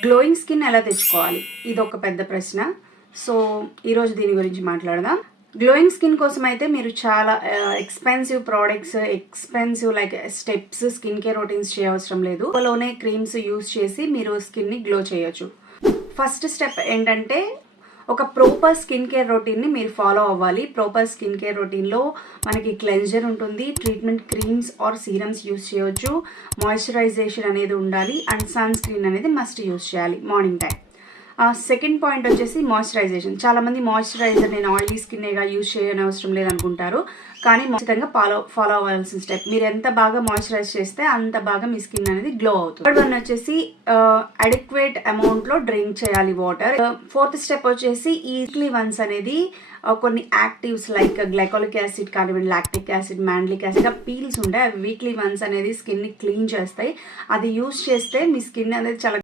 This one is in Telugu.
గ్లోయింగ్ స్కిన్ ఎలా తెచ్చుకోవాలి, ఇది ఒక పెద్ద ప్రశ్న. సో ఈరోజు దీని గురించి మాట్లాడదాం. గ్లోయింగ్ స్కిన్ కోసం అయితే మీరు చాలా expensive products, expensive like steps, skin care routines చేయవసరం లేదు. లోనే క్రీమ్స్ యూజ్ చేసి మీరు స్కిన్ని గ్లో చేయొచ్చు. ఫస్ట్ స్టెప్ ఏంటంటే ఒక ప్రాపర్ స్కిన్ కేర్ రొటీన్ని మీరు ఫాలో అవ్వాలి. ప్రాపర్ స్కిన్ కేర్ రొటీన్లో మనకి క్లెన్జర్ ఉంటుంది, treatment creams or serums use చేయొచ్చు, మాయిశ్చరైజేషన్ అనేది ఉండాలి అండ్ సన్ స్క్రీన్ అనేది మస్ట్ యూజ్ చేయాలి మార్నింగ్ టైం. సెకండ్ పాయింట్ వచ్చేసి మాయిశ్చరైజేషన్. చాలామంది మాయిశ్చరైజర్ నేను ఆయిలీ స్కిన్గా యూజ్ చేయని అవసరం లేదనుకుంటారు, కానీ ఖచ్చితంగా ఫాలో అవ్వాల్సిన స్టెప్. మీరు ఎంత బాగా మాయిశ్చరైజ్ చేస్తే అంత బాగా మీ స్కిన్ అనేది గ్లో అవుతుంది. థర్డ్ వన్ వచ్చేసి అడిక్వేట్ అమౌంట్లో డ్రింక్ చేయాలి వాటర్. ఫోర్త్ స్టెప్ వచ్చేసి వీక్లీ వన్స్ అనేది కొన్ని యాక్టివ్స్ లైక్ గ్లైకాలిక్ యాసిడ్ కానివ్వండి, లాక్టిక్ యాసిడ్, మ్యాండ్లిక్ యాసిడ్ పీల్స్ ఉంటాయి, అవి వీక్లీ వన్స్ అనేది స్కిన్ని క్లీన్ చేస్తాయి. అది యూజ్ చేస్తే మీ స్కిన్ అనేది చాలా